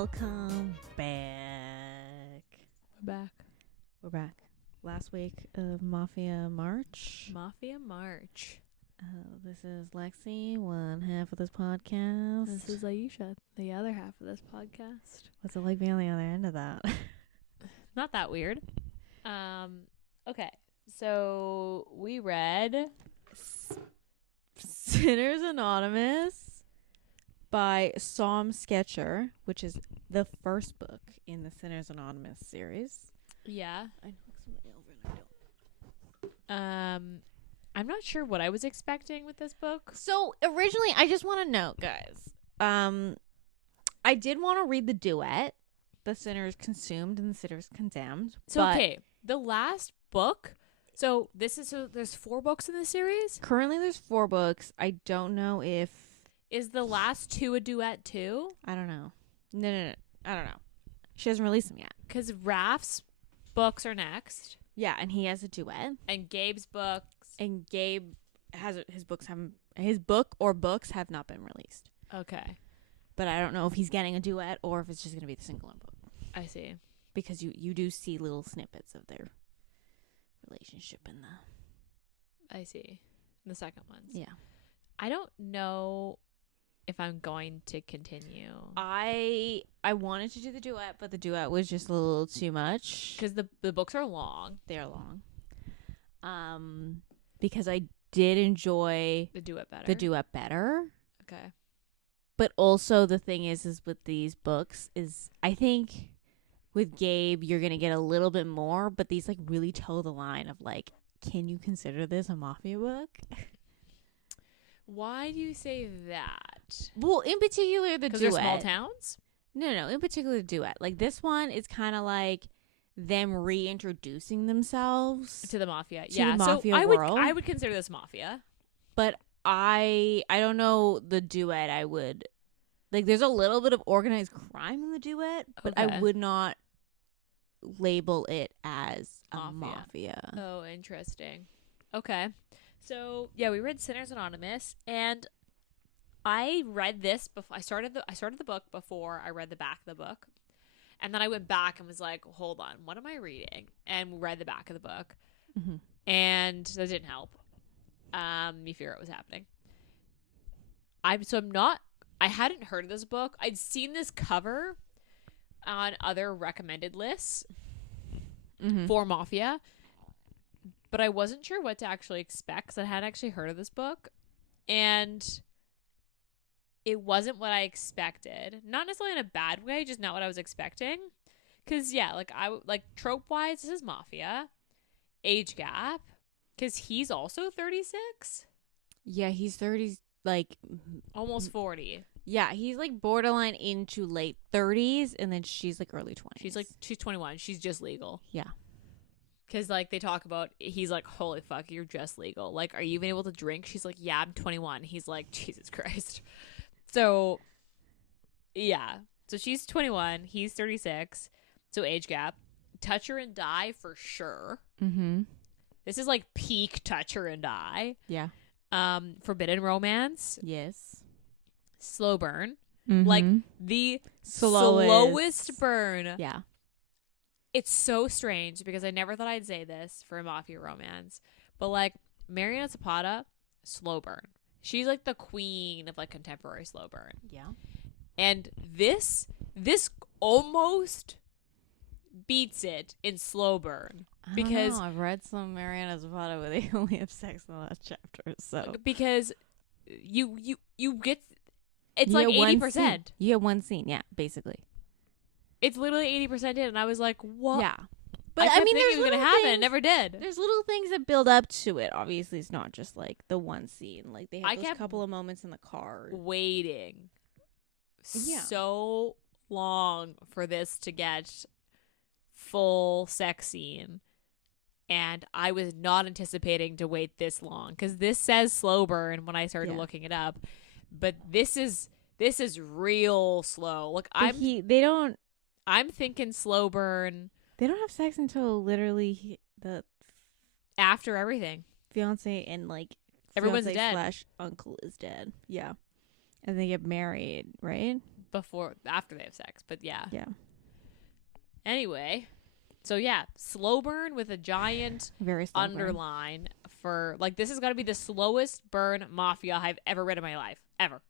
Welcome back. We're back. Last week of Mafia March. Mafia March. This is Lexi, one half of this podcast. This is Ayesha, the other half of this podcast. What's it like being on the other end of that? Not that weird. Okay. So we read Sinners Anonymous by Somme Sketcher, which is the first book in the Sinners Anonymous series. Yeah. I knocked somebody over and I don't. I'm not sure what I was expecting with this book. So originally, I just want to note, guys. I did want to read the duet, "The Sinner is Consumed and the Sinner is Condemned." So okay, the last book. So there's 4 books in the series. Currently, there's 4 books. I don't know if Is the last 2 a duet too? I don't know. No. I don't know. She hasn't released them yet. Because Raph's books are next, Yeah, and he has a duet, and Gabe's books. and Gabe has his book or books have not been released. Okay, But I don't know if he's getting a duet or if it's just gonna be the single book, I see. because you do see little snippets of their relationship in the. I see. The second ones. Yeah. I don't know if I'm going to continue I wanted to do the duet, but the duet was just a little too much. because the books are long. They're long. Because I did enjoy The duet better. the duet better. Okay. But also the thing is with these books is I think with Gabe you're gonna get a little bit more, but these like really toe the line of like, can you consider this a mafia book? Why do you say that? Well, in particular the Because duet. they're small towns. No. In particular the duet. Like this one is kind of like them reintroducing themselves. To the mafia. To Yeah. the mafia so world. I would consider this mafia. But I don't know the duet. I would like. There's a little bit of organized crime in the duet, but Okay. I would not label it as a Mafia. mafia. Oh, interesting. Okay. So yeah, we read Sinners Anonymous, and I read this before I started the book before I read the back of the book. And then I went back and was like, hold on, what am I reading? And read the back of the book. Mm-hmm. And that didn't help. You figure out what's happening. I hadn't heard of this book. I'd seen this cover on other recommended lists Mm-hmm. for Mafia, but I wasn't sure what to actually expect because I hadn't actually heard of this book. And it wasn't what I expected. Not necessarily in a bad way, just not what I was expecting. Because, yeah, like trope-wise, this is Mafia. Age gap. Because he's also 36? Yeah, he's 30, like Almost 40. yeah, he's like borderline into late 30s, and then she's like early 20s. She's 21. She's just legal. Yeah. Because, like, they talk about, he's like, holy fuck, you're just legal. Like, are you even able to drink? She's like, yeah, I'm 21. He's like, Jesus Christ. So, yeah. So she's 21. He's 36. So age gap. Touch her and die for sure. Mm-hmm. This is like peak touch her and die. Yeah. Forbidden romance. Yes. Slow burn. Mm-hmm. Like the slowest burn. Yeah. It's so strange because I never thought I'd say this for a mafia romance. But like Mariana Zapata, slow burn. She's like the queen of like contemporary slow burn. Yeah. And this almost beats it in slow burn. Because I've read some Mariana Zapata where they only have sex in the last chapter. So because you get it's You like get one 80%. scene. You get one scene, yeah, basically. It's literally 80% in, and I was like, what? Yeah. But I mean, there's it was gonna little happen. It things- never did. There's little things that build up to it. Obviously, it's not just like the one scene. Like they I have those kept couple of moments in the car. Waiting Yeah. so long for this to get full sex scene. And I was not anticipating to wait this long because this says slow burn when I started Yeah. looking it up, but this is real slow. Look, But I'm thinking slow burn they don't have sex until literally the after everything. fiance and like Everyone's fiance dead. slash uncle is dead. Yeah. And they get married, right? after they have sex. But yeah. Yeah. Anyway, so yeah, slow burn with a giant Very slow burn. underline for like this has got to be the slowest burn mafia I've ever read in my life ever.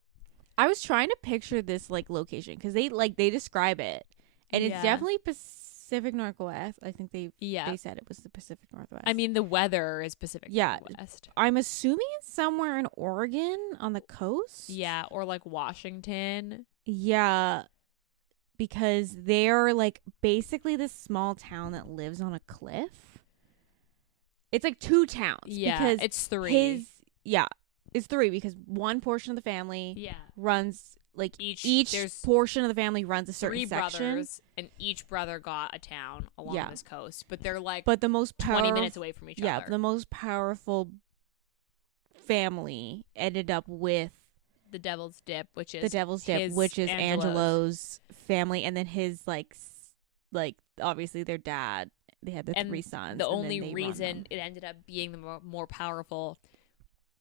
I was trying to picture this like location because they describe it, and it's definitely Pacific Northwest. I think they said it was the Pacific Northwest. I mean, the weather is Pacific Northwest. I'm assuming it's somewhere in Oregon on the coast. Yeah, or like Washington. Yeah, because they're like basically this small town that lives on a cliff. It's like 2 towns. Yeah, because it's 3. It's 3 because one portion of the family runs like each portion of the family runs a certain 3 section. brothers, and each brother got a town along this coast, but they're like the most 20 minutes away from each other. Yeah, the most powerful family ended up with the Devil's Dip, which is Angelo's family, and then his like obviously their dad. They had the 3 sons. The only reason it ended up being the more powerful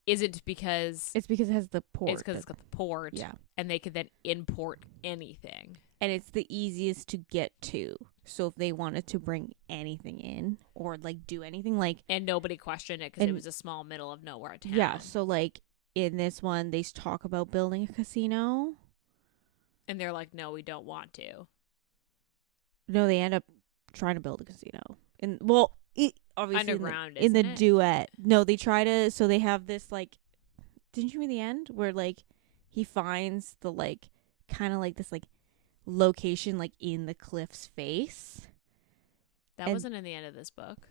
isn't because it's because it has the port. It's because it's got the port. Yeah, and they could then import anything, and it's the easiest to get to. So if they wanted to bring anything in or like do anything, like and nobody questioned it because it was a small middle of nowhere town. Yeah, so like in this one, they talk about building a casino, and they're like, "No, we don't want to." No, they end up trying to build a casino, and obviously underground in the duet. No, they try to. So they have this like, didn't you read the end where like he finds the like kind of like this like location like in the cliff's face. That wasn't in the end of this book.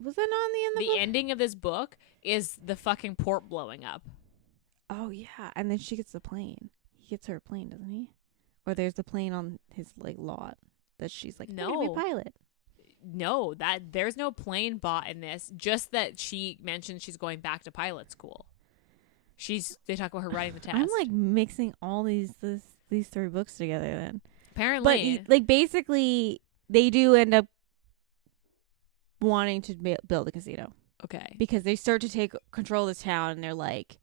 Was that not in the end of the book? Ending of this book is the fucking port blowing up. Oh yeah, and then she gets the plane. He gets her a plane, doesn't he? Or there's the plane on his like lot that she's like, no, be a pilot. No, that there's no plane bought in this. Just that she mentioned she's going back to pilot school. They talk about her writing the test. I'm like mixing all these 3 books together then. Apparently, but like basically they do end up wanting to build a casino. Okay, because they start to take control of the town, and they're like,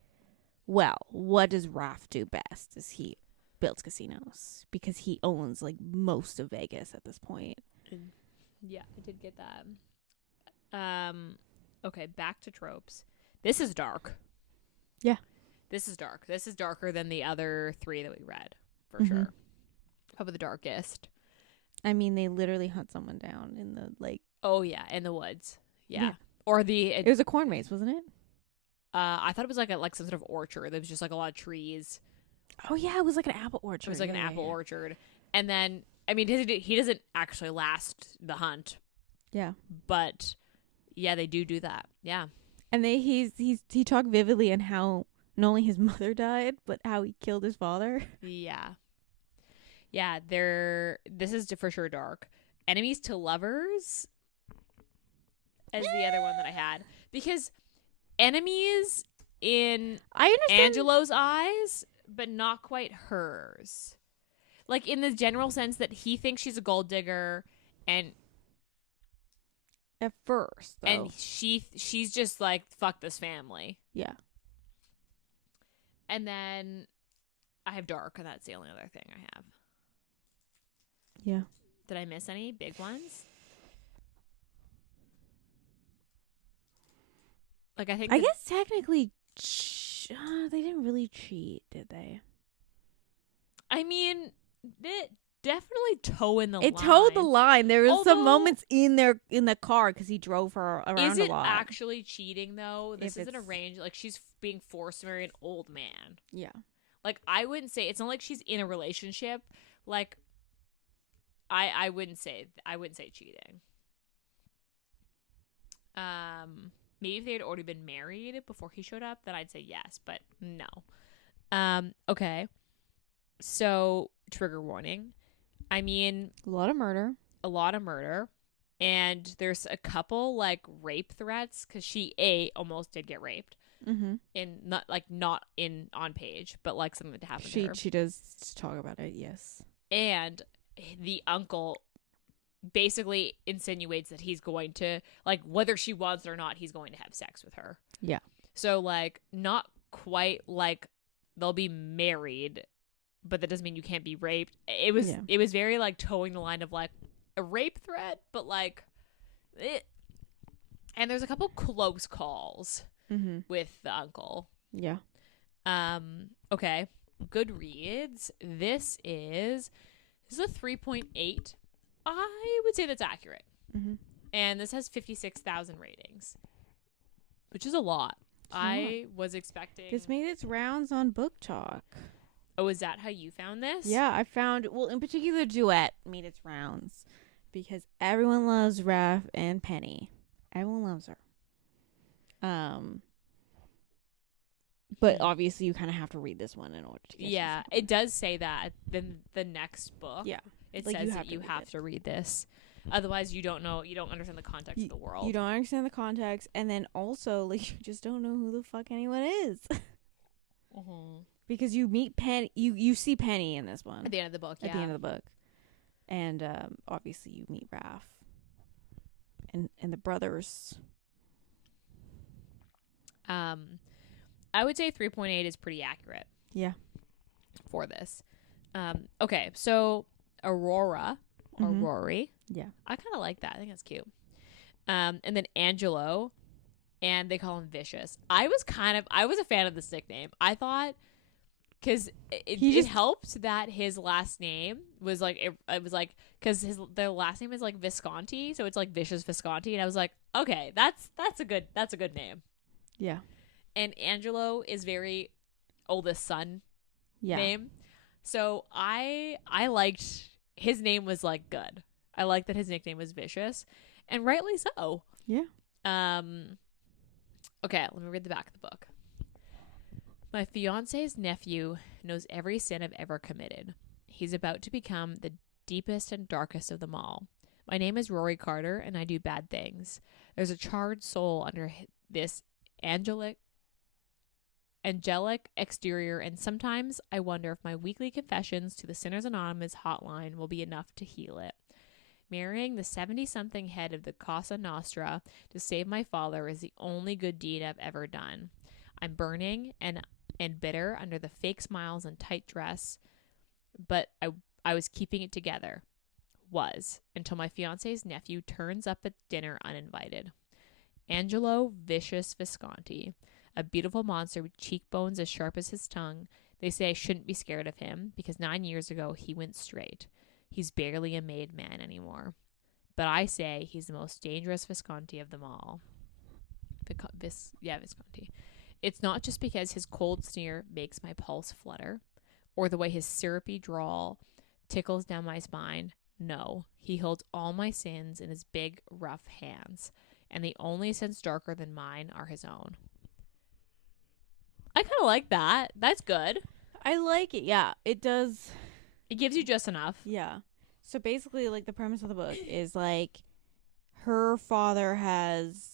well, what does Raph do best? Is he builds casinos because he owns like most of Vegas at this point. Yeah, I did get that. Okay, back to tropes. This is dark. Yeah. This is dark. This is darker than the other 3 that we read, for sure. Probably the darkest. I mean, they literally hunt someone down in the like. Oh yeah, in the woods. Yeah. Or it was a corn maze, wasn't it? I thought it was like some sort of orchard. There was just like a lot of trees. Oh yeah, it was like an apple orchard. It was like an apple orchard, and then I mean, he doesn't actually last the hunt. Yeah, but yeah, they do that. Yeah, and he talked vividly on how not only his mother died, but how he killed his father. Yeah. This is for sure dark. Enemies to lovers as the other one that I had, because enemies in Angelo's eyes, but not quite hers. Like in the general sense that he thinks she's a gold digger, and at first, though. And she's just like, fuck this family. Yeah. And then I have dark, and that's the only other thing I have. Yeah. Did I miss any big ones? Like I guess technically they didn't really cheat, did they? I mean, it definitely toeing the line. It towed the line. There was some moments in the car because he drove her around a lot. Is it actually cheating though? This isn't arranged. Like she's being forced to marry an old man. Yeah. Like I wouldn't say it's not like she's in a relationship. Like I wouldn't say cheating. Maybe if they had already been married before he showed up, then I'd say yes, but no. Okay. So, trigger warning. I mean, a lot of murder. And there's a couple like rape threats because she almost did get raped. Mm-hmm. Not on page, but like something that happened to her. She does talk about it, yes. And the uncle basically insinuates that he's going to, like, whether she wants it or not, he's going to have sex with her. Yeah. So like not quite like they'll be married, but that doesn't mean you can't be raped. It was very like towing the line of like a rape threat, but like it. And there's a couple close calls with the uncle. Yeah. Okay. Goodreads. This is a 3.8. I would say that's accurate. And this has 56,000 ratings, which is a lot. I was expecting. This made its rounds on Book Talk. Oh, is that how you found this? Yeah, I found, well, in particular, Duet made its rounds because everyone loves Raph and Penny. Everyone loves her. But obviously, you kind of have to read this one in order to get. Yeah, it does say that. Then the next book. Yeah, it says that you have to read this. Otherwise, you don't know. You don't understand the context of the world. You don't understand the context, and then also, like, you just don't know who the fuck anyone is. Because you meet Penny, you see Penny in this one at the end of the book. At the end of the book, and obviously you meet Raph and the brothers. I would say 3.8 is pretty accurate. Yeah. For this. Okay, so Aurora or Rory. Yeah. I kind of like that. I think that's cute. And then Angelo, and they call him Vicious. I was a fan of this nickname. I thought, because it helped that his last name was like, it was like, because their last name is like Visconti, so it's like Vicious Visconti, and I was like, okay, that's a good name. Yeah. And Angelo is very oldest son name. So I liked his name was like good. I liked that his nickname was Vicious, and rightly so. Yeah. Okay, let me read the back of the book. My fiance's nephew knows every sin I've ever committed. He's about to become the deepest and darkest of them all. My name is Rory Carter, and I do bad things. There's a charred soul under this angelic exterior, and sometimes I wonder if my weekly confessions to the Sinners Anonymous hotline will be enough to heal it. Marrying the 70-something head of the Cosa Nostra to save my father is the only good deed I've ever done. I'm burning and bitter under the fake smiles and tight dress, but I was keeping it together. Until my fiance's nephew turns up at dinner uninvited. Angelo Vicious Visconti, a beautiful monster with cheekbones as sharp as his tongue. They say I shouldn't be scared of him because 9 years ago he went straight. He's barely a made man anymore. But I say he's the most dangerous Visconti of them all. Visconti. It's not just because his cold sneer makes my pulse flutter, or the way his syrupy drawl tickles down my spine. No, he holds all my sins in his big, rough hands, and the only sins darker than mine are his own. I kind of like that. That's good. I like it. Yeah, it does. It gives you just enough. Yeah. So basically, like, the premise of the book is, like, her father has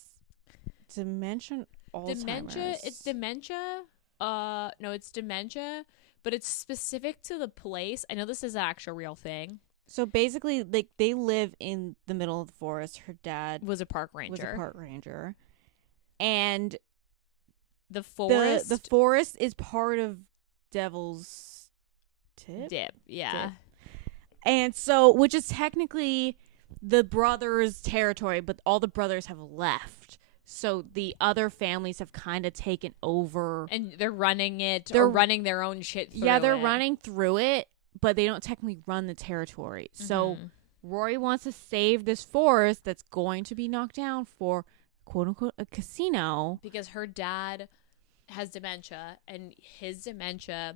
dementia, Alzheimer's. It's dementia. No, it's dementia, but it's specific to the place. I know this is an actual real thing. So basically, like, they live in the middle of the forest. Her dad was a park ranger. And the forest the forest is part of Devil's Dip. Yeah. Dip. And so, which is technically the brothers' territory, but all the brothers have left. So the other families have kind of taken over. And they're running it. They're running their own shit through they're running through it, but they don't technically run the territory. So Rory wants to save this forest that's going to be knocked down for, quote unquote, a casino. Because her dad has dementia, and his dementia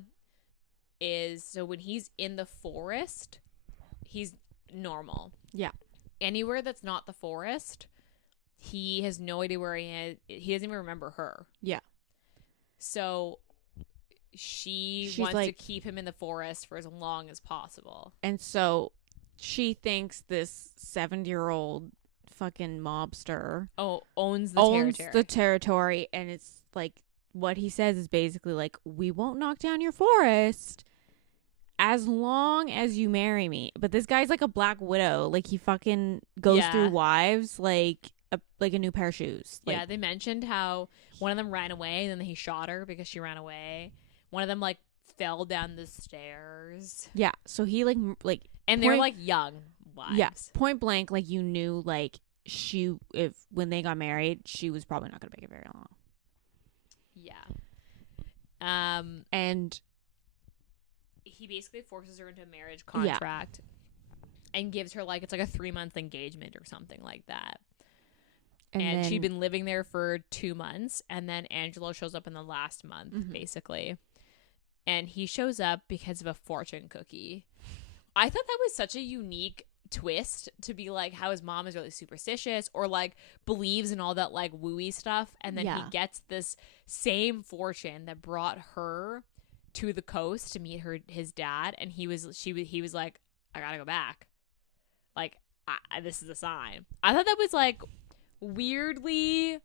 is, so when he's in the forest, he's normal. Yeah. Anywhere that's not the forest, he has no idea where he is. He doesn't even remember her. Yeah. So she's wants to keep him in the forest for as long as possible. And so she thinks this 70-year-old fucking mobster owns the territory. And it's like, what he says is basically like, we won't knock down your forest as long as you marry me. But this guy's like a Black Widow. Like, he fucking goes through wives like a new pair of shoes. Like, yeah, they mentioned how one of them ran away and then he shot her because she ran away. One of them like fell down the stairs. Yeah. So he like And they were like young wives. Yeah, point blank, like you knew, like if when they got married, she was probably not going to make it very long. Yeah. And he basically forces her into a marriage contract and gives her like, it's like a 3-month engagement or something like that. And she'd been living there for 2 months, and then Angelo shows up in the last month, basically. And he shows up because of a fortune cookie. I thought that was such a unique twist, to be like how his mom is really superstitious or like believes in all that like wooey stuff, and then he gets this same fortune that brought her to the coast to meet his dad, and he was like, I gotta go back, like this is a sign. I thought that was like weirdly,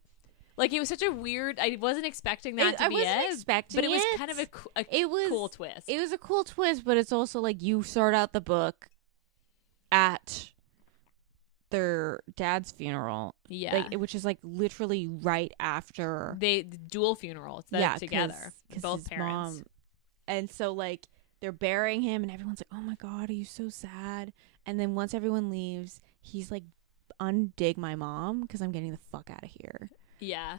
like it was such a weird, I wasn't expecting that to be it. I wasn't expecting but it was kind of a cool twist. It was a cool twist, but it's also like you start out the book at their dad's funeral, like, which is like literally right after the dual funerals together, both parents. Mom, and so like they're burying him, and everyone's like, "Oh my god, are you so sad?" And then once everyone leaves, he's like, "Undig my mom because I'm getting the fuck out of here." Yeah,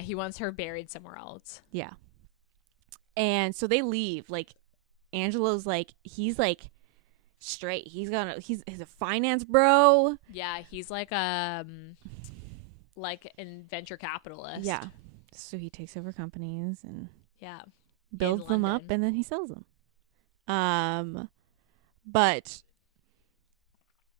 he wants her buried somewhere else. Yeah, and so they leave. Like Angelo's like, he's like straight. He's a finance bro. Yeah, he's like like an venture capitalist. Yeah, so he takes over companies and builds them up, and then he sells them. But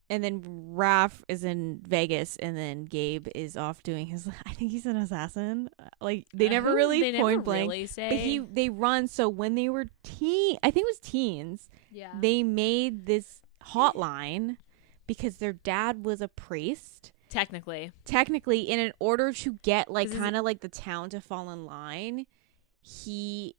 and then Raph is in Vegas, and then Gabe is off doing his. I think he's an assassin. Like they never really point blank. Really say. But they run. So when they were I think it was teens. Yeah. They made this hotline because their dad was a priest. Technically, and in order to get like kind of like the town to fall in line, he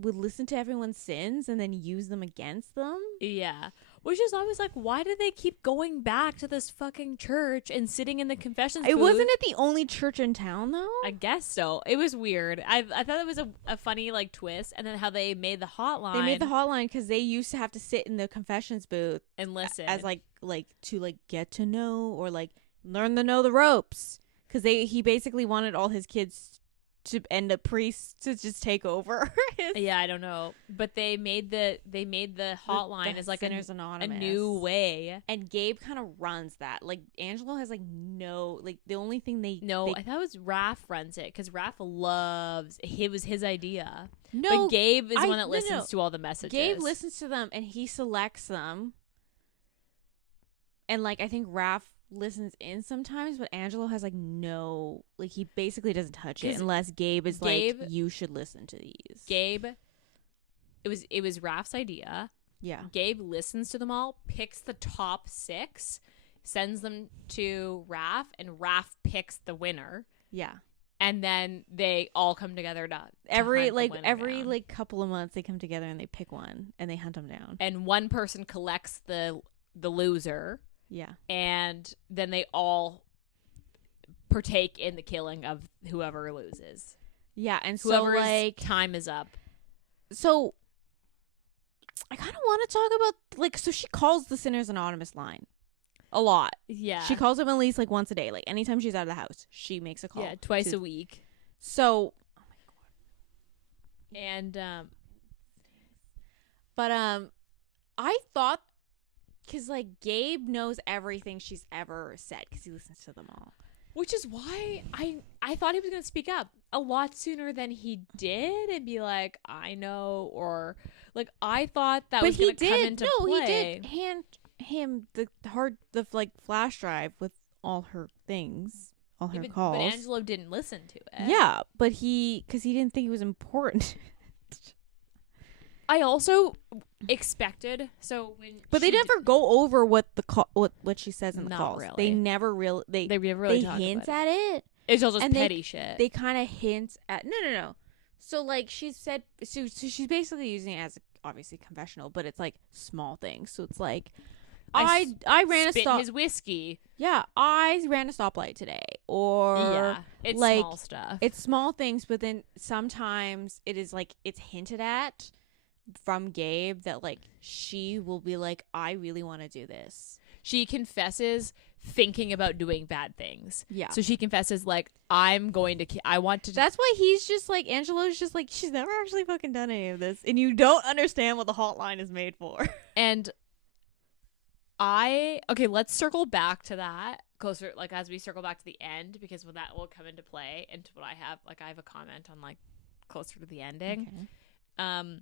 would listen to everyone's sins and then use them against them. Yeah. Which is, I was like, why do they keep going back to this fucking church and sitting in the confessions booth? Wasn't it the only church in town, though? I guess so. It was weird. I thought it was a funny, like, twist. And then how they made the hotline. They made the hotline because they used to have to sit in the confessions booth and listen. As, like to, like, get to know or, like, learn to know the ropes. Because he basically wanted all his kids to end up priests to just take over. Yeah, I don't know, but they made the hotline as like a new way, and Gabe kind of runs that. Like Angelo has like no, like the only thing I thought it was Raph runs it because Raph loves it was his idea. No, but Gabe is the one that listens to all the messages. Gabe listens to them and he selects them, and like I think Raph listens in sometimes, but Angelo has like no, like he basically doesn't touch it unless Gabe is like, you should listen to these. Gabe, it was Raph's idea. Yeah. Gabe listens to them all, picks the top 6, sends them to Raph, and Raph picks the winner. Yeah. And then they all come together to every couple of months they come together and they pick one and they hunt them down. And one person collects the loser. Yeah. And then they all partake in the killing of whoever loses. Yeah, and whoever's so like time is up. So I kind of want to talk about like, so she calls the Sinners Anonymous line a lot. Yeah. She calls them at least like once a day. Like anytime she's out of the house, she makes a call. Yeah, twice a week. So oh my god. And but I thought, because, like, Gabe knows everything she's ever said because he listens to them all. Which is why I thought he was going to speak up a lot sooner than he did and be like, I know, or, like, I thought that was going to come into play. No, he did hand him the flash drive with all her things, all her calls. But Angelo didn't listen to it. Yeah, but because he didn't think it was important. I also expected but they never go over what the what she says in the calls. Really. They never really they hint at it. It's all just petty shit. They kind of hint at no. So like she said, so she's basically using it as obviously confessional, but it's like small things. So it's like I ran a stop his whiskey. Yeah, I ran a stoplight today, or it's like, small stuff. It's small things, but then sometimes it is like it's hinted at. from Gabe that like she will be like, I really want to do this. She confesses thinking about doing bad things. Yeah. So she confesses like, I'm going to I want to. That's why he's just like, Angelo's just like, she's never actually fucking done any of this, and you don't understand what the hotline is made for. And let's circle back to that closer, like as we circle back to the end, because when that will come into play into what I have a comment on like closer to the ending. Okay.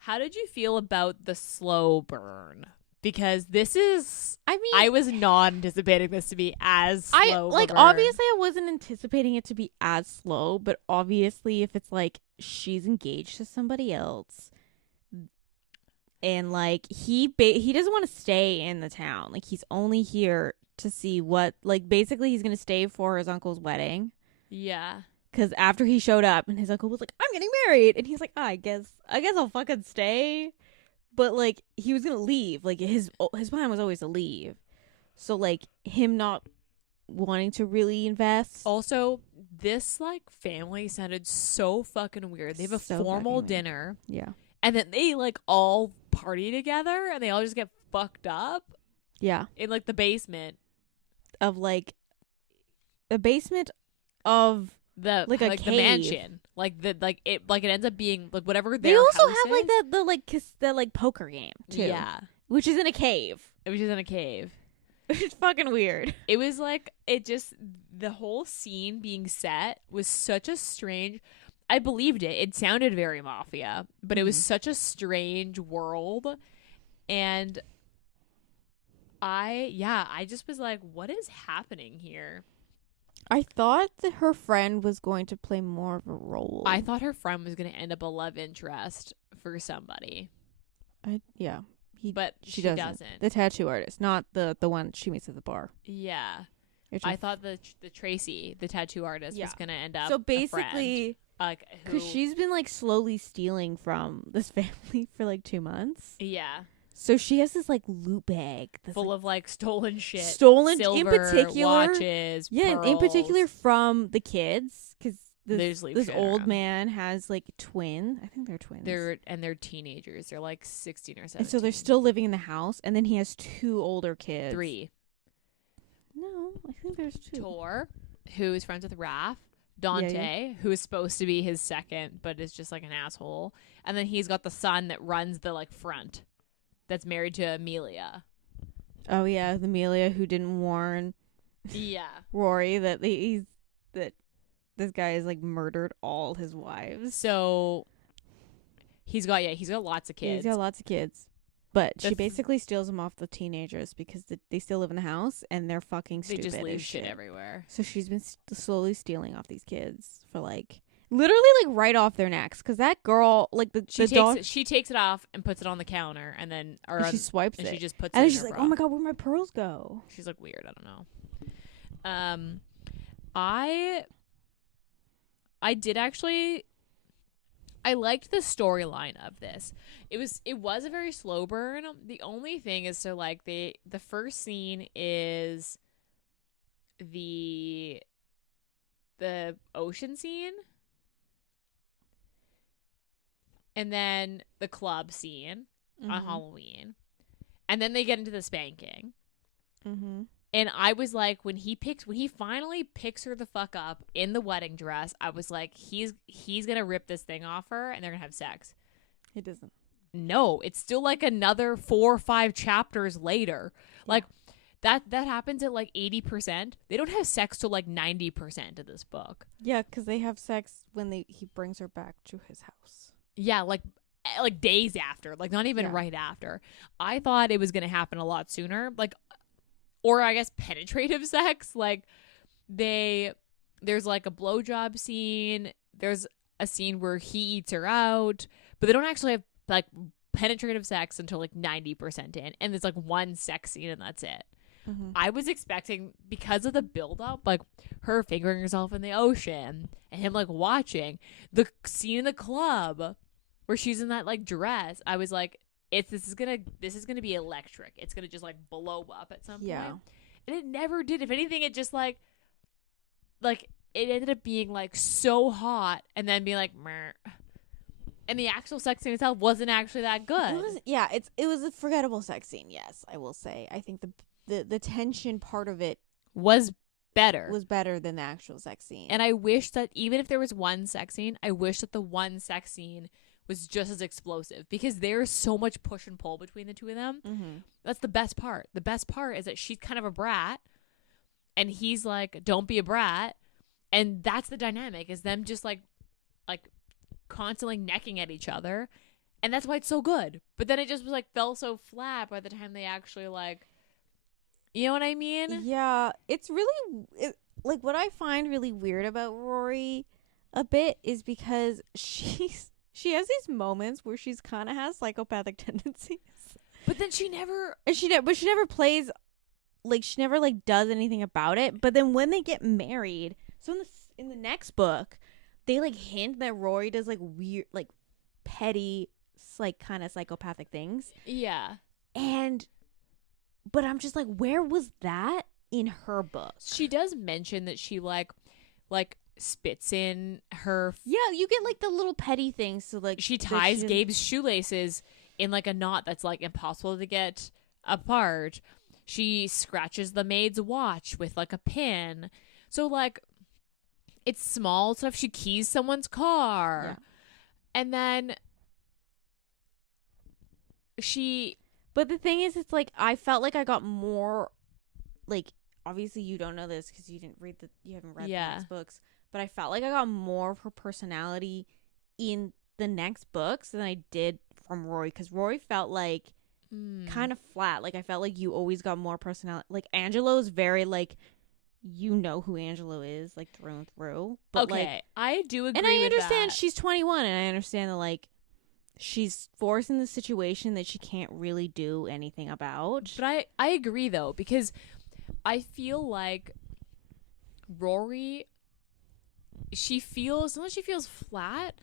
How did you feel about the slow burn? Because this is, I mean, I was not anticipating this to be as slow. Obviously I wasn't anticipating it to be as slow, but obviously if it's like she's engaged to somebody else and like he doesn't want to stay in the town. Like he's only here to see what, like basically he's going to stay for his uncle's wedding. Yeah. Because after he showed up and his uncle was like, I'm getting married. And he's like, I guess I'll fucking stay. But, like, he was going to leave. Like, his plan was always to leave. So, like, him not wanting to really invest. Also, this, like, family sounded so fucking weird. They have a formal dinner. Yeah. And then they, like, all party together. And they all just get fucked up. Yeah. In, like, the basement. Of, like, a basement of... The mansion, it ends up being like whatever. They also have like the poker game too. Yeah, which is in a cave. It's fucking weird. It was like the whole scene being set was such a strange. I believed it. It sounded very Mafia, but it was such a strange world, and I just was like, what is happening here? I thought that her friend was going to play more of a role. I thought her friend was going to end up a love interest for somebody. But she doesn't. The tattoo artist, not the one she meets at the bar. Yeah. I thought the Tracy, the tattoo artist, was going to end up. So basically, like, because she's been like slowly stealing from this family for like 2 months. Yeah. So she has this like loot bag full of like stolen shit, silver, in particular, watches, pearls. In particular from the kids, because this old man has like twins. I think they're twins. They're teenagers. They're like 16 or 17. And so they're still living in the house, and then he has 2 older kids. 3. No, I think there's 2. Tor, who is friends with Raph. Dante, who is supposed to be his second, but is just like an asshole. And then he's got the son that runs the like front. That's married to Amelia. Oh yeah, Amelia, who didn't warn Rory that this guy has like murdered all his wives. So he's got lots of kids. He's got lots of kids. But she basically steals them off the teenagers because they still live in the house and they're fucking stupid. They just leave shit everywhere. So she's been slowly stealing off these kids for like literally like right off their necks, because that girl like she takes it off and puts it on the counter, and then she swipes it. She just puts and it. She's like, "Oh my god, where'd my pearls go?" She's like weird. I don't know. I did actually. I liked the storyline of this. It was a very slow burn. The only thing is, so like the first scene is the ocean scene. And then the club scene on Halloween. And then they get into the spanking. Mm-hmm. And I was like, when he finally picks her the fuck up in the wedding dress, I was like, he's going to rip this thing off her and they're going to have sex. He doesn't. No, it's still like another 4 or 5 chapters later. Yeah. Like that happens at like 80%. They don't have sex till like 90% of this book. Yeah, because they have sex when he brings her back to his house. Yeah, like days after, like not even right after. I thought it was going to happen a lot sooner, like, or I guess penetrative sex. Like there's like a blowjob scene. There's a scene where he eats her out, but they don't actually have like penetrative sex until like 90% in, and there's like one sex scene and that's it. Mm-hmm. I was expecting, because of the build-up, like her fingering herself in the ocean and him like watching the scene in the club where she's in that like dress. I was like, this is gonna be electric. It's gonna just like blow up at some point. And it never did. If anything, it just like it ended up being like so hot and then being like, meh. And the actual sex scene itself wasn't actually that good. It was a forgettable sex scene. Yes, I will say. I think the tension part of it was better. Was better than the actual sex scene. And I wish that even if there was one sex scene, I wish that the one sex scene was just as explosive, because there's so much push and pull between the two of them. Mm-hmm. That's the best part. The best part is that she's kind of a brat, and he's like, "Don't be a brat," and that's the dynamic, is them just like constantly necking at each other, and that's why it's so good. But then it just was like fell so flat by the time they actually like, you know what I mean? Yeah, it's really like what I find really weird about Rory a bit is because she has these moments where she's kind of has psychopathic tendencies, but then she never plays, like she never like does anything about it. But then when they get married, so in the next book, they like hint that Rory does like weird, like petty, like kind of psychopathic things. Yeah. But I'm just like, where was that in her book? She does mention that she like spits in her. Yeah, you get like the little petty things. So like she ties Gabe's shoelaces in like a knot that's like impossible to get apart. She scratches the maid's watch with like a pin. So like, it's small stuff. She keys someone's car. Yeah. And then but the thing is, it's like, I felt like I got more, like, obviously you don't know this because you haven't read the next books, but I felt like I got more of her personality in the next books than I did from Rory, because Rory felt like kind of flat. Like, I felt like you always got more personality. Like, Angelo is very, like, you know who Angelo is, like, through and through. But, okay, like, I do agree. And I understand that. She's 21, and I understand that, like, she's forced in the situation that she can't really do anything about. But I agree, though, because I feel like Rory, sometimes she feels flat,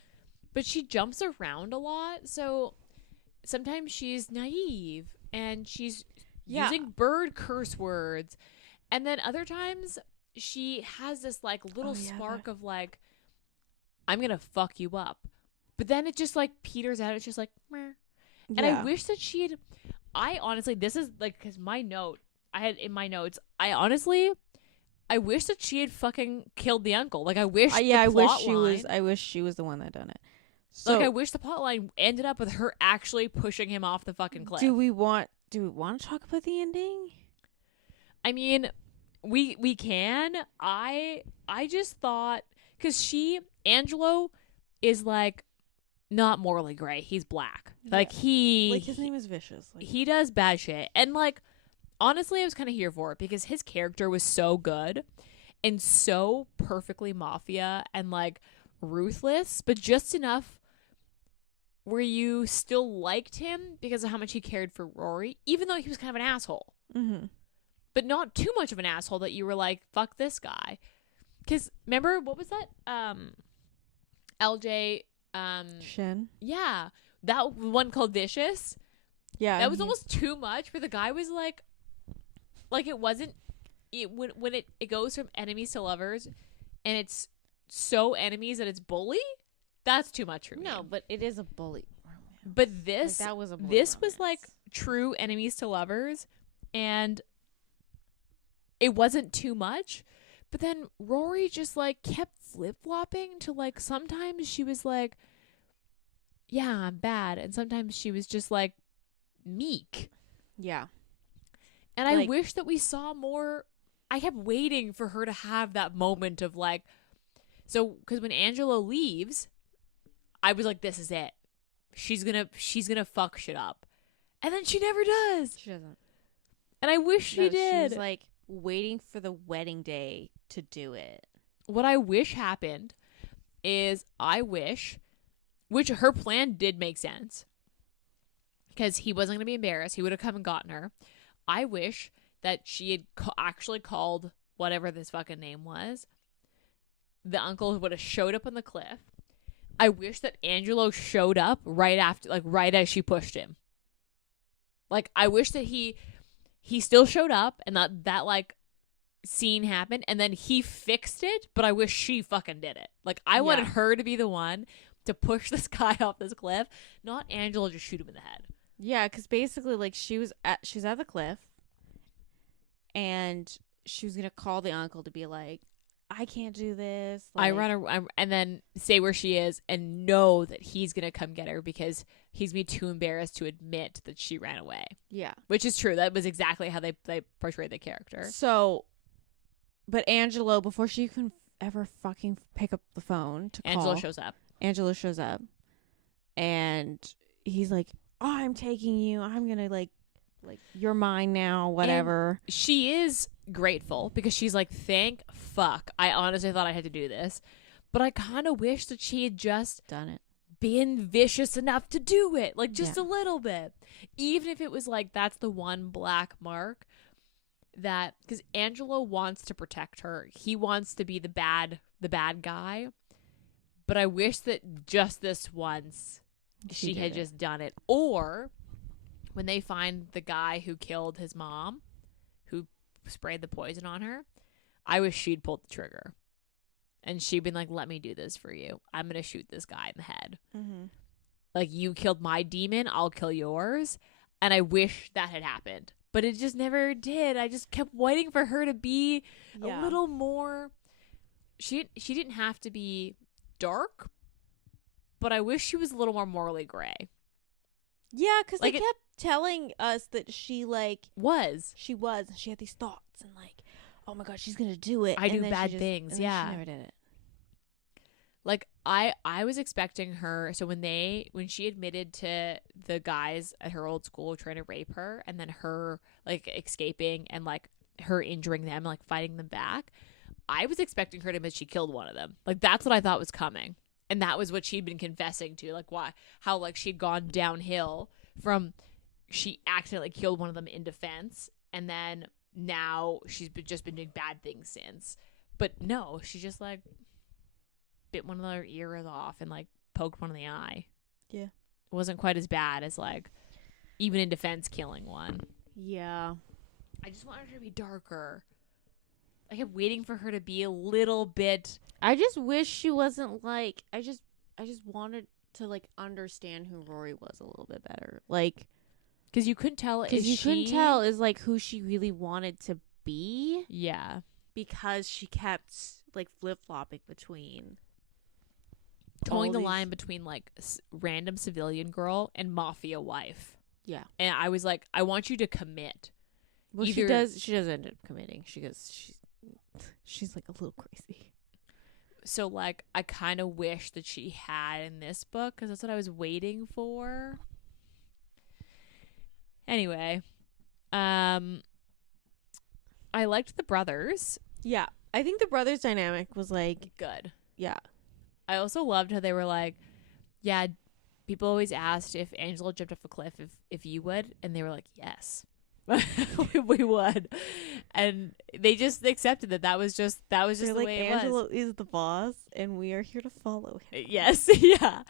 but she jumps around a lot. So sometimes she's naive and she's using bird curse words. And then other times she has this like little spark of like, I'm going to fuck you up. But then it just like peters out. It's just like, meh. And I wish that I honestly, this is like, because I had in my notes, I wish that she had fucking killed the uncle. Like, I wish I wish she was the one that done it. So, like, I wish the plotline ended up with her actually pushing him off the fucking cliff. Do we want to talk about the ending? I mean, we can. I just thought, because Angelo is like not morally gray. He's black. Yeah. Like his name is Vicious. Like, he does bad shit. And like, honestly, I was kind of here for it because his character was so good and so perfectly mafia and like ruthless, but just enough where you still liked him because of how much he cared for Rory, even though he was kind of an asshole. Mm-hmm. But not too much of an asshole that you were like, fuck this guy. Because remember, what was that? LJ. Shin. Yeah. That one called Vicious. Yeah. That was almost too much, where the guy was like it wasn't, when it goes from enemies to lovers and it's so enemies that it's bully, that's too much for me. No, but it is a bully. But this, like, that was a bully this romance. was like true enemies to lovers, and it wasn't too much. But then Rory just like kept flip-flopping to like, sometimes she was like, yeah, I'm bad, and sometimes she was just like meek. Yeah. And I wish that we saw more. I kept waiting for her to have that moment of like, so, because when Angelo leaves, I was like, this is it. She's gonna fuck shit up. And then she never does. She doesn't. And I wish she did. She was like waiting for the wedding day to do it. What I wish happened is, which her plan did make sense, because he wasn't going to be embarrassed. He would have come and gotten her. I wish that she had actually called whatever this fucking name was. The uncle would have showed up on the cliff. I wish that Angelo showed up right after, like right as she pushed him. Like, I wish that he still showed up and that like scene happened and then he fixed it, but I wish she fucking did it. Like, I wanted her to be the one to push this guy off this cliff, not Angela just shoot him in the head. Yeah, because basically, like, she was at the cliff, and she was gonna call the uncle to be like, I can't do this. Like, and then say where she is and know that he's gonna come get her because he's be too embarrassed to admit that she ran away. Yeah, which is true. That was exactly how they portrayed the character. So, but Angelo, before she can ever fucking pick up the phone to call, Angelo shows up, and he's like, oh, I'm taking you. I'm gonna like you're mine now. Whatever. And she is grateful because she's like, thank fuck. I honestly thought I had to do this, but I kind of wish that she had just done it. Been vicious enough to do it, like just a little bit, even if it was like that's the one black mark that, because Angelo wants to protect her, he wants to be the bad guy, but I wish that just this once she had just done it. Or when they find the guy who killed his mom, who sprayed the poison on her, I wish she'd pulled the trigger. And she'd been like, let me do this for you. I'm going to shoot this guy in the head. Mm-hmm. Like, you killed my demon, I'll kill yours. And I wish that had happened. But it just never did. I just kept waiting for her to be a little more... She didn't have to be dark, but I wish she was a little more morally gray. Yeah, because like they kept telling us that she, like... She had these thoughts and, like... Oh my god, she's gonna do it. I do bad things. Yeah, she never did it. Like I was expecting her. So when she admitted to the guys at her old school trying to rape her, and then her like escaping and like her injuring them, like fighting them back, I was expecting her to admit she killed one of them. Like that's what I thought was coming, and that was what she'd been confessing to. Like how like she'd gone downhill from she accidentally killed one of them in defense, and then. Now she's just been doing bad things since. But no, she just like bit one of their ears off and like poked one in the eye. Yeah. It wasn't quite as bad as like even in defense killing one. Yeah. I just wanted her to be darker. I kept waiting for her to be a little bit. I just wish she wasn't like I just wanted to like understand who Rory was a little bit better. Like because you couldn't tell. Couldn't tell is like who she really wanted to be. Yeah. Because she kept like flip flopping between towing the line between like random civilian girl and mafia wife. Yeah. And I was like, I want you to commit. Well, she does end up committing. She's like a little crazy. So like I kind of wish that she had in this book because that's what I was waiting for. Anyway, I liked the brothers. Yeah, I think the brothers' dynamic was like good. Yeah, I also loved how they were like, yeah, people always asked if Angela jumped off a cliff if you would, and they were like, yes, we would, and they just accepted that was just the like, way it Angela was. is the boss, and we are here to follow him. Yes, yeah,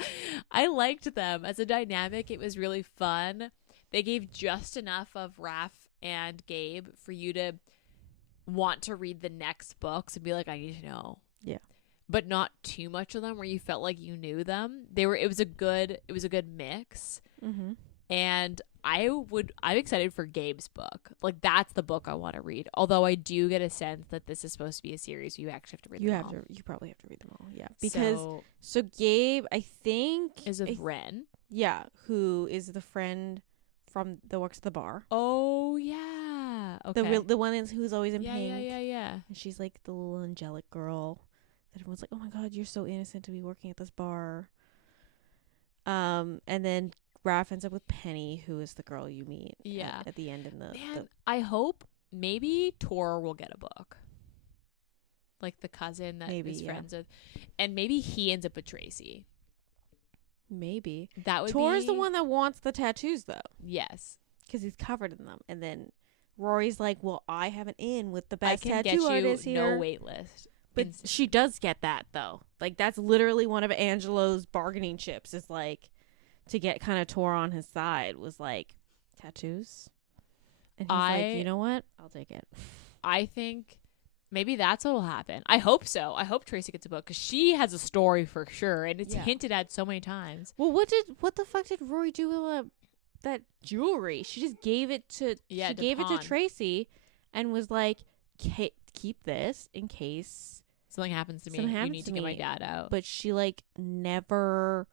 I liked them as a dynamic. It was really fun. They gave just enough of Raph and Gabe for you to want to read the next books and be like, I need to know. Yeah. But not too much of them where you felt like you knew them. It was a good mix. Mm-hmm. And I'm excited for Gabe's book. Like that's the book I want to read. Although I do get a sense that this is supposed to be a series. You actually have to read them all. You probably have to read them all. Yeah. Because so Gabe, I think is with Ren. Yeah. Who is the friend from the works at the bar. Oh yeah, okay. The one who's always in pink. Yeah. And she's like the little angelic girl that everyone's like, oh my god, you're so innocent to be working at this bar. And then Raph ends up with Penny, who is the girl you meet. Yeah. At the end in the. I hope maybe Tor will get a book. Like the cousin that is friends with, and maybe he ends up with Tracy. Maybe that would Tor's the one that wants the tattoos though. Yes, because he's covered in them. And then Rory's like, "Well, I have an in with the best tattoo get you artist here. No wait list." But she does get that though. Like that's literally one of Angelo's bargaining chips. Is like to get kind of Tor on his side was like tattoos. And he's like, you know what? I'll take it. I think Maybe that's what will happen. I hope so. I hope Tracy gets a book because she has a story for sure, and it's hinted at so many times. Well, what the fuck did Rory do with that jewelry? She just gave it to she gave it to Tracy, and was like, "Keep this in case something happens to me. You need to get my dad out." But she like never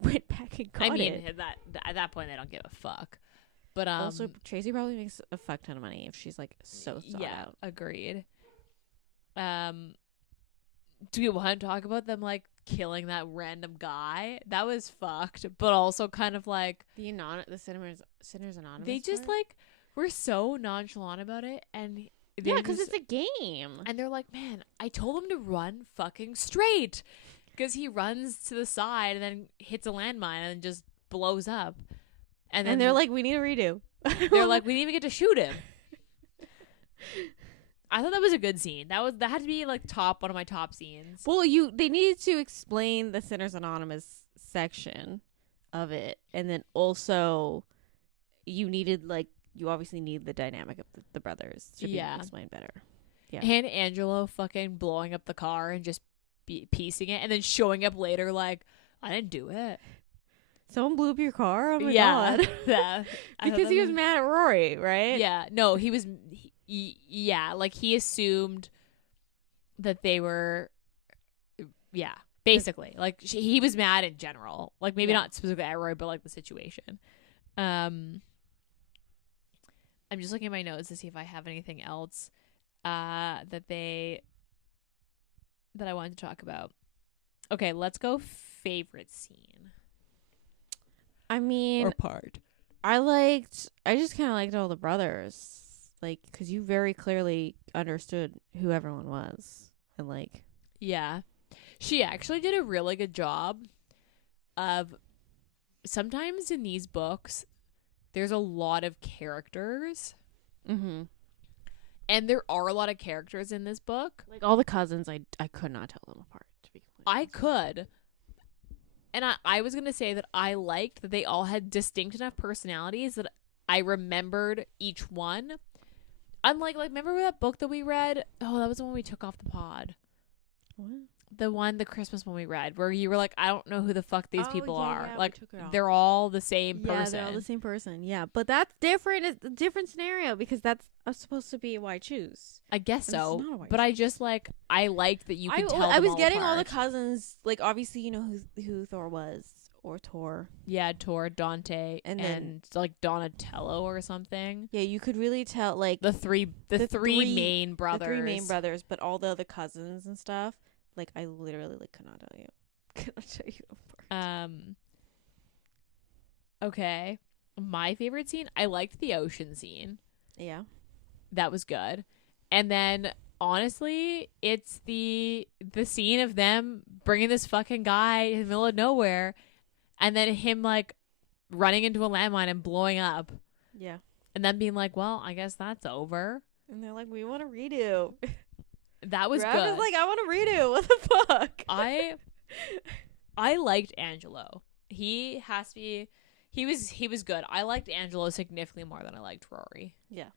went back and got it. At that point, they don't give a fuck. But also, Tracy probably makes a fuck ton of money if she's like so thought out. Agreed. Do we want to talk about them like killing that random guy? That was fucked, but also kind of like the Sinners Anonymous. They just like were so nonchalant about it, and because it's a game. And they're like, man, I told him to run fucking straight, because he runs to the side and then hits a landmine and just blows up. And then they're like, we need a redo. They're like, we didn't even get to shoot him. I thought that was a good scene. That had to be like one of my top scenes. Well, they needed to explain the Sinners Anonymous section of it, and then also you obviously need the dynamic of the brothers to be explained better. Yeah, and Angelo fucking blowing up the car and just piecing it, and then showing up later like, I didn't do it. Someone blew up your car? Oh my god! Yeah, because he was mad at Rory, right? Yeah, no, he was. Like he assumed that they were, basically like he was mad in general, like maybe not specifically at Roy, but like the situation. I'm just looking at my notes to see if I have anything else that I wanted to talk about. Okay, let's go favorite scene. I mean, or part. I just kind of liked all the brothers. Like, because you very clearly understood who everyone was. And, like... Yeah. She actually did a really good job of... Sometimes in these books, there's a lot of characters. Mm-hmm. And there are a lot of characters in this book. Like, all the cousins, I could not tell them apart, to be completely honest. I could. And I was going to say that I liked that they all had distinct enough personalities that I remembered each one. Unlike, remember that book that we read? Oh, that was the one we took off the pod. What? The Christmas one we read, where you were like, I don't know who the fuck these people are. Yeah, like, they're all the same person. Yeah, they're all the same person. Yeah, but that's different. It's a different scenario because that's supposed to be why I choose. I guess so. But I just, I liked that you could tell I them was all getting apart. all the cousins. Like, obviously, you know who Thor was. Or Tor. Yeah, Tor, Dante, and like Donatello or something. Yeah, you could really tell like the three main brothers. The three main brothers, but all the other cousins and stuff. Like I literally could not tell you. Could not tell you apart. Okay. My favorite scene, I liked the ocean scene. Yeah. That was good. And then honestly, it's the scene of them bringing this fucking guy in the middle of nowhere. And then him, running into a landmine and blowing up. Yeah. And then being like, well, I guess that's over. And they're like, we want to redo. That was good. I was like, I want to redo. What the fuck? I liked Angelo. He has to be... He was good. I liked Angelo significantly more than I liked Rory. Yeah.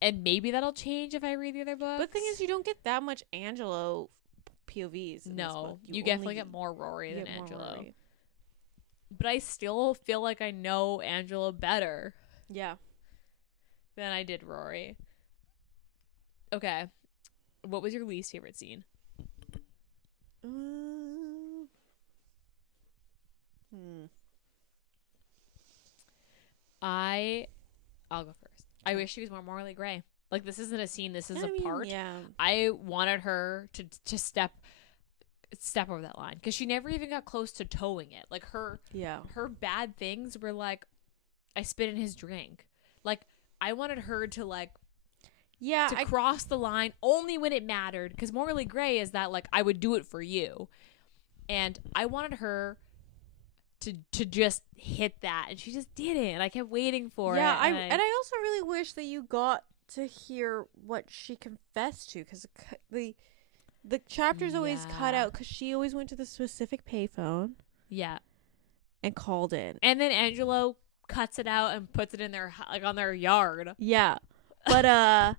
And maybe that'll change if I read the other books. But the thing is, you don't get that much Angelo POVs in this book. You definitely get more Rory than Angelo. Rory. But I still feel like I know Angelo better. Yeah. Than I did Rory. Okay. What was your least favorite scene? I'll go first. I wish she was more morally gray. Like, this isn't a scene. This is a part. Yeah. I wanted her to step over that line because she never even got close to towing it. Like her bad things were like, I spit in his drink. Like I wanted her to cross the line only when it mattered, because morally gray is that I would do it for you, and I wanted her to just hit that, and she just didn't, and I kept waiting for it. Yeah, I also really wish that you got to hear what she confessed to, because the chapter's always cut out because she always went to the specific payphone. Yeah. And called in. And then Angelo cuts it out and puts it in their on their yard. Yeah. But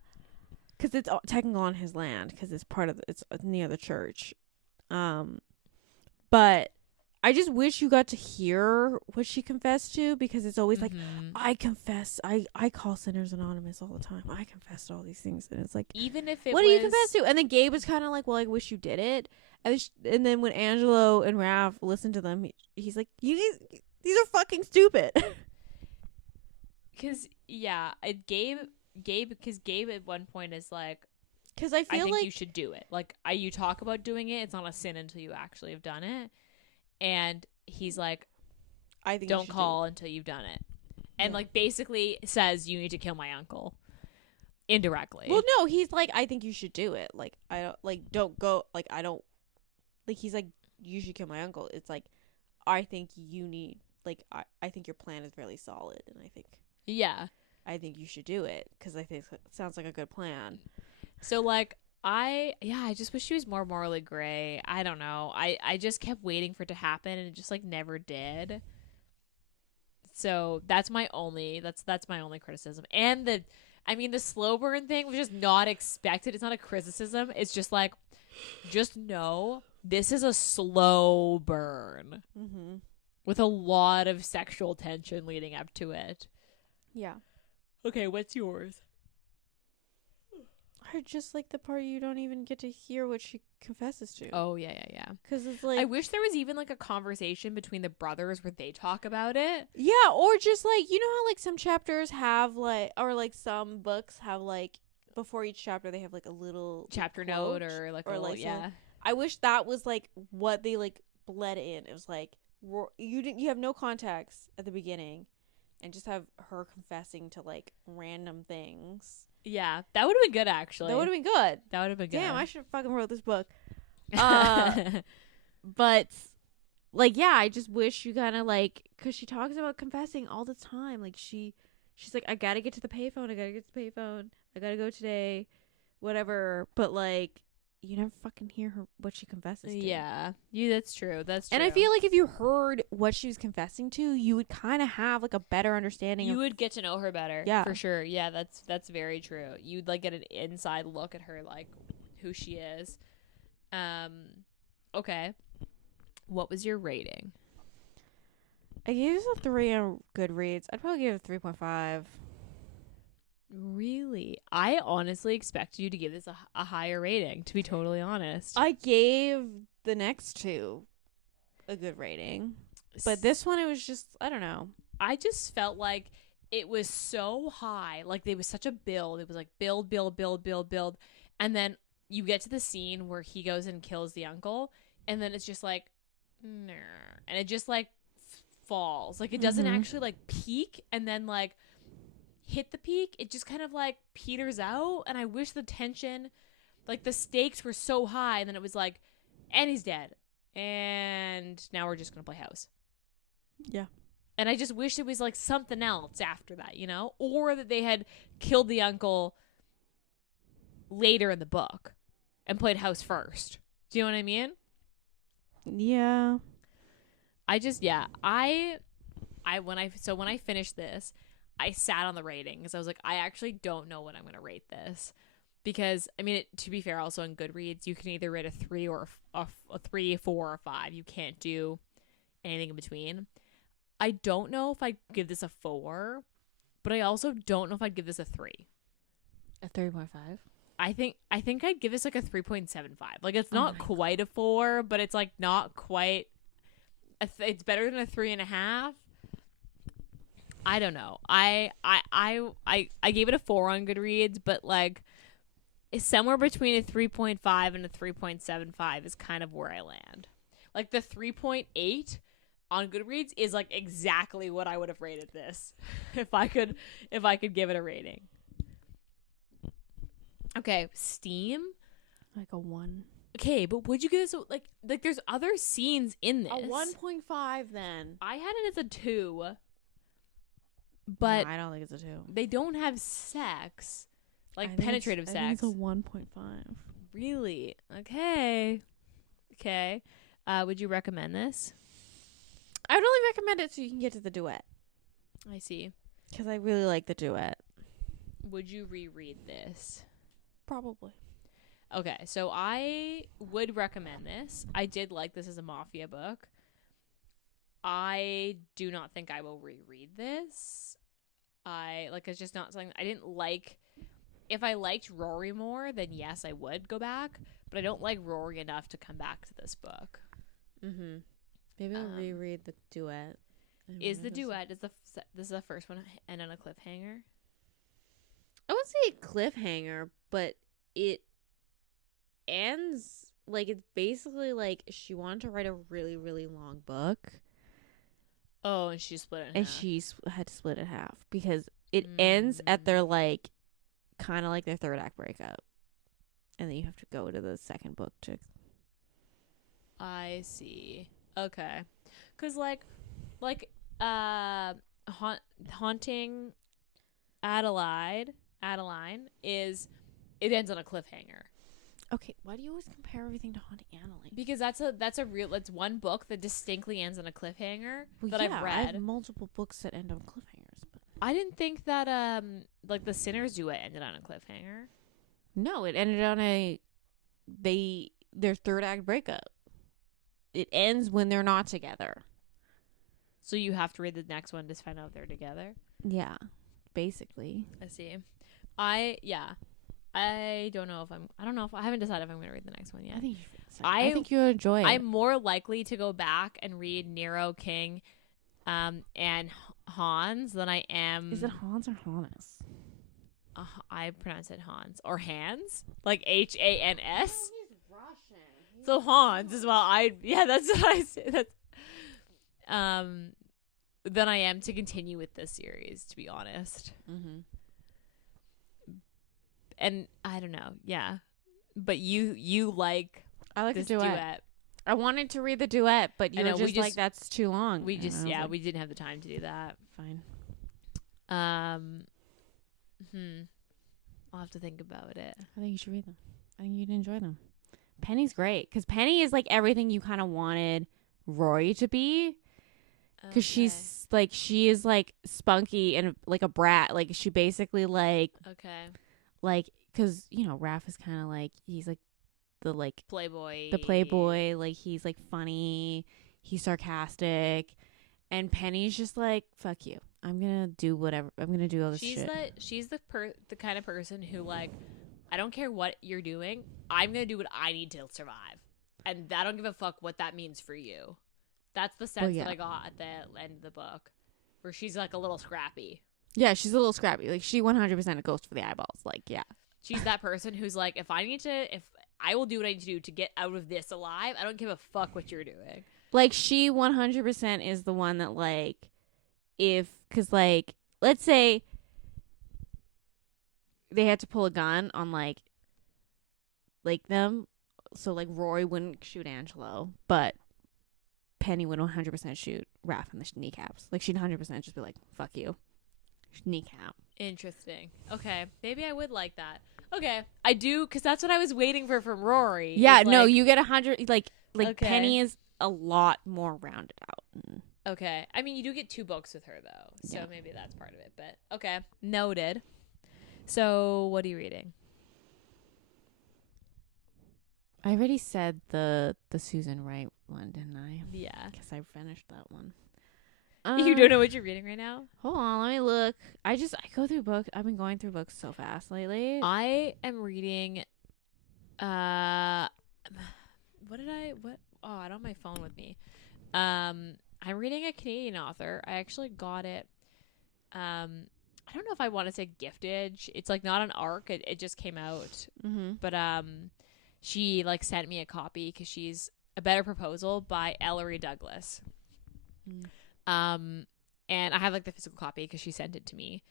because it's technically on his land because it's part of it's near the church. But I just wish you got to hear what she confessed to, because it's always like, I confess, I call sinners anonymous all the time. I confess to all these things, and it's like, even if it what was, do you confess to? And then Gabe was kind of like, well, I wish you did it. And then when Angelo and Raph listened to them, he's like, these are fucking stupid. because Gabe because Gabe at one point is like, because I I feel think like you should do it. Like, you talk about doing it, it's not a sin until you actually have done it. And he's like, I think don't call until you've done it. And like basically says you need to kill my uncle indirectly. Well, no, he's like, I think you should do it. Like, I don't, like, don't go, like, I don't, like, he's like, you should kill my uncle. It's like, I think you need, like, I think your plan is really solid, and I think you should do it, because I think it sounds like a good plan. So like, I just wish she was more morally gray. I don't know. I just kept waiting for it to happen, and it just like never did. So that's my only criticism. And the slow burn thing was just not expected. It's not a criticism. It's just like, just know this is a slow burn with a lot of sexual tension leading up to it. Yeah. Okay, what's yours? I just like the part you don't even get to hear what she confesses to. Oh, yeah. Because it's like, I wish there was even like a conversation between the brothers where they talk about it. yeah, or just like, you know how like some chapters have like, or like some books have like, before each chapter they have like a little Chapter quote, note or like a little, like I wish that was like what they like bled in. It was like, you have no context at the beginning, and just have her confessing to like random things. Yeah, that would have been good, actually. That would have been good. That would have been good. Damn, I should have fucking wrote this book. But like, yeah, I just wish you kind of like, because she talks about confessing all the time. Like she's like, I gotta get to the payphone. I gotta go today, whatever. But like, you never fucking hear her what she confesses to. Yeah, that's true. That's true. And I feel like if you heard what she was confessing to, you would kind of have like a better understanding. You would get to know her better. Yeah, for sure. Yeah, that's very true. You'd like get an inside look at her, like who she is. Okay. What was your rating? I gave this a 3 on Goodreads. I'd probably give it a 3.5. Really? I honestly expected you to give this a higher rating, to be totally honest. I gave the next two a good rating. But this one, it was just, I don't know. I just felt like it was so high. Like, there was such a build. It was like build. And then you get to the scene where he goes and kills the uncle. And then it's just like, nah. And it just like falls. Like, it doesn't actually like peak and then like hit the peak. It just kind of like peters out. And I wish the tension, like the stakes were so high, and then it was like, and he's dead, and now we're just gonna play house. Yeah. And I just wish it was like something else after that, you know, or that they had killed the uncle later in the book and played house first. Do you know what I mean? Yeah. I just, when I finished this, I sat on the rating because I was like, I actually don't know what I'm going to rate this, because I mean, to be fair, also on Goodreads, you can either rate a 3 or a 3, 4, or 5. You can't do anything in between. I don't know if I'd give this a 4, but I also don't know if I'd give this a 3. A 3.5? I think I'd give this like a 3.75. Like, it's not quite a 4, but it's like not quite. It's better than a 3.5. I don't know. I gave it a 4 on Goodreads, but like, it's somewhere between a 3.5 and a 3.75 is kind of where I land. Like, the 3.8 on Goodreads is like exactly what I would have rated this if I could give it a rating. Okay, Steam, Like a 1. Okay, but would you give this like there's other scenes in this? A 1.5 then. I had it as a 2. But no, I don't think it's a 2. they don't have sex. Like penetrative sex. I think it's a 1.5. Really? Okay. Would you recommend this? I would only recommend it so you can get to the duet. I see. Because I really like the duet. Would you reread this? Probably. Okay, so I would recommend this. I did like this as a Mafia book. I do not think I will reread this. It's just not something I didn't like. If I liked Rory more, then yes, I would go back. But I don't like Rory enough to come back to this book. Mm-hmm. Maybe I'll reread the duet. Is the duet, this is the first one end on a cliffhanger? I wouldn't say cliffhanger, but it ends like it's basically like she wanted to write a really, really long book. Oh, and she split it in and half. she had to split it half because it ends at their like kind of like their third act breakup, and then you have to go to the second book to. I see. Okay, because haunting Adeline is it ends on a cliffhanger. Okay, why do you always compare everything to Haunting Adeline? Because that's one book that distinctly ends on a cliffhanger that yeah, I've read. I have multiple books that end on cliffhangers, but I didn't think that like the Sinner's Duet ended on a cliffhanger. no, it ended on their third act breakup. It ends when they're not together. So you have to read the next one to find out if they're together. Yeah, basically. I see. I don't know if I haven't decided if I'm going to read the next one yet. I think you'll enjoy it. I'm more likely to go back and read Nero King and Hans than I am. Is it Hans or Hannes? I pronounce it Hans or Hans, like Hans. He's Russian. So Hans as well. That's what I say. That's than I am to continue with this series, to be honest. Mm-hmm. And I don't know, yeah. But you like I like this the duet. I wanted to read the duet, but you were just like, that's too long. We didn't have the time to do that. Fine. I'll have to think about it. I think you should read them. I think you'd enjoy them. Penny's great because Penny is like everything you kind of wanted Rory to be. Because she's like, she is like spunky and like a brat. Like she basically like, because you know Raph is kind of like, he's like the like playboy. Like he's like funny, he's sarcastic, and Penny's just like, fuck you. I'm gonna do whatever. I'm gonna do all this shit. She's the kind of person who like, I don't care what you're doing. I'm gonna do what I need to survive, and I don't give a fuck what that means for you. That's the sense that I got at the end of the book, where she's like a little scrappy. Yeah, she's a little scrappy. Like she 100% goes for the eyeballs. Like yeah, she's that person who's like, if I will do what I need to do to get out of this alive. I don't give a fuck what you're doing. Like she 100% is the one that like, because like let's say they had to pull a gun on like them, so like Rory wouldn't shoot Angelo, but Penny would 100% shoot Raph in the kneecaps. Like she'd 100% just be like, fuck you, kneecap. Interesting. Okay, maybe I would like that. Okay, I do, because that's what I was waiting for from Rory. Yeah, no, you get 100. Like okay. Penny is a lot more rounded out. Okay, I mean you do get 2 books with her though, so maybe that's part of it. But okay, noted. So what are you reading? I already said the Susan Wright one, didn't I? Yeah, because I finished that one. You don't know what you're reading right now? Hold on, let me look. I go through books. I've been going through books so fast lately. I am reading. What? Oh, I don't have my phone with me. I'm reading a Canadian author. I actually got it. I don't know if I want to say gifted. It's like not an arc. It just came out. Mm-hmm. But she like sent me a copy because she's A Better Proposal by Ellery Douglas. Mm. And I have like the physical copy because she sent it to me.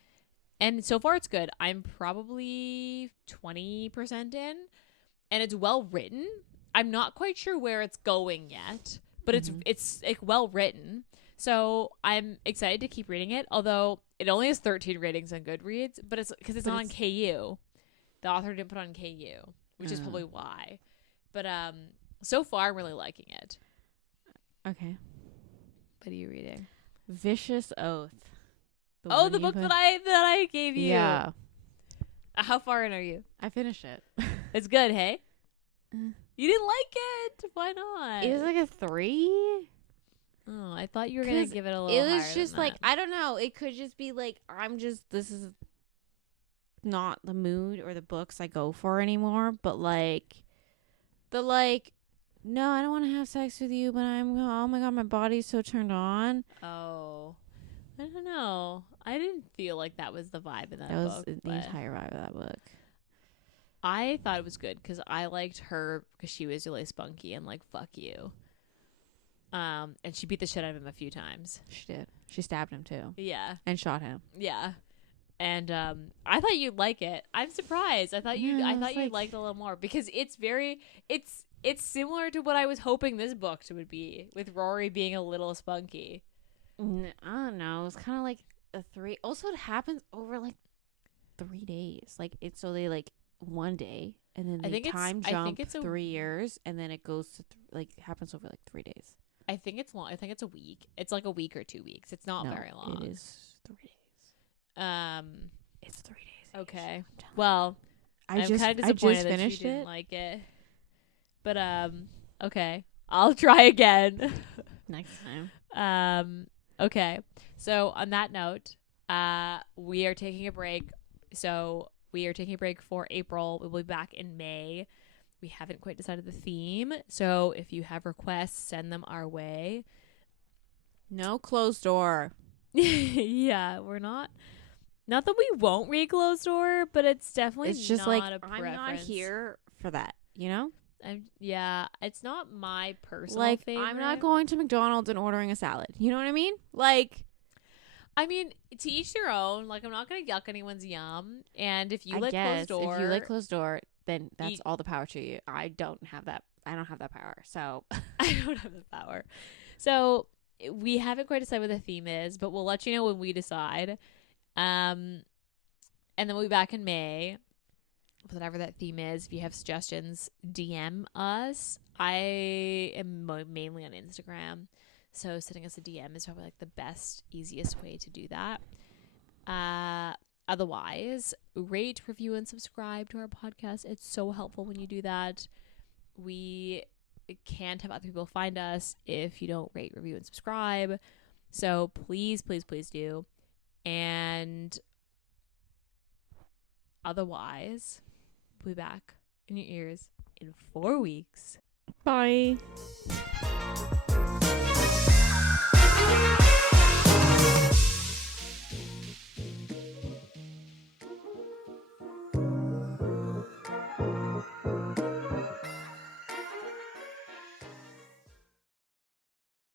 And so far it's good. I'm probably 20% in, and it's well written. I'm not quite sure where it's going yet, but it's like well written. So I'm excited to keep reading it. Although it only has 13 ratings on Goodreads, but it's because it's not on KU. The author didn't put it on KU, which is probably why. But so far I'm really liking it. Okay. What are you reading? Vicious Oath. The book that I gave you. Yeah. How far in are you? I finished it. It's good, hey? Uh. You didn't like it. Why not? It was like a 3. Oh, I thought you were going to 'Cause give it a little It was higher just than like, that. I don't know. It could just be like, this is not the mood or the books I go for anymore. But like, no, I don't want to have sex with you, but oh my God, my body's so turned on. Oh. I don't know. I didn't feel like that was the vibe in that That was book. the but entire vibe of that book. I thought it was good because I liked her because she was really spunky and like, fuck you. And she beat the shit out of him a few times. She did. She stabbed him too. Yeah. And shot him. Yeah. And I thought you'd like it. I'm surprised. I thought you'd like it a little more because it's similar to what I was hoping this book would be, with Rory being a little spunky. I don't know. It's kind of like a 3. Also, it happens over like 3 days. Like it's so they like one day and then I they think it's- time I jump think it's a- 3 years and then it goes to happens over like 3 days. I think it's long. I think it's a week. It's like a week or 2 weeks. It's not No, very long. It is 3 days. It's 3 days. okay. I'm telling Well, you. I'm kind of disappointed that finished you didn't it. like it. But okay. I'll try again. Next time. Okay. So on that note, we are taking a break. So we are taking a break for April. We'll be back in May. We haven't quite decided the theme. So if you have requests, send them our way. No closed door. Yeah, we're not that we won't read closed door, but it's definitely It's just not like a I'm preference. not here for that, you know? Yeah, it's not my personal Like favorite. I'm not going to McDonald's and ordering a salad. You know what I mean? Like I mean, to each their own. Like, I'm not going to yuck anyone's yum. And if you I like guess closed door, if you like closed door, then that's You- all the power to you. I don't have that power. So I don't have the power. So we haven't quite decided what the theme is, but we'll let you know when we decide. And then we'll be back in May. Whatever that theme is. If you have suggestions, DM us. I am mainly on Instagram. So sending us a DM is probably like the best, easiest way to do that. Otherwise, rate, review, and subscribe to our podcast. It's so helpful when you do that. We can't have other people find us if you don't rate, review, and subscribe. So please, please, please do. And otherwise, we'll be back in your ears in 4 weeks. bye.